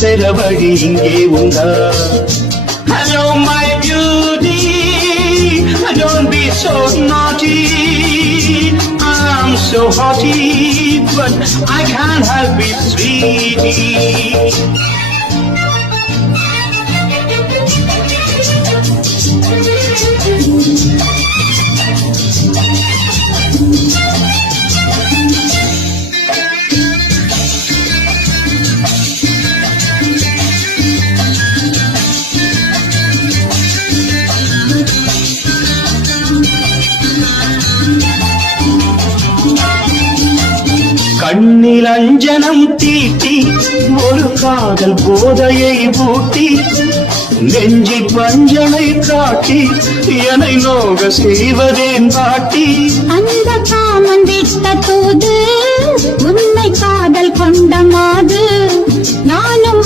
பெற வழி இங்கே உண்டா? Hello my beauty, don't be so naughty. I'm so haughty, but I can't help it, sweetie. கண்ணில் அஞ்சனம் தீட்டி ஒரு காதல் போதையை ஊட்டி நெஞ்சில் பஞ்சனை காட்டி என்னை நோக செய்வதேன் பாட்டி. அந்த காமன் விட்ட தூது உன்னை காதல் கொண்ட மாது நானும்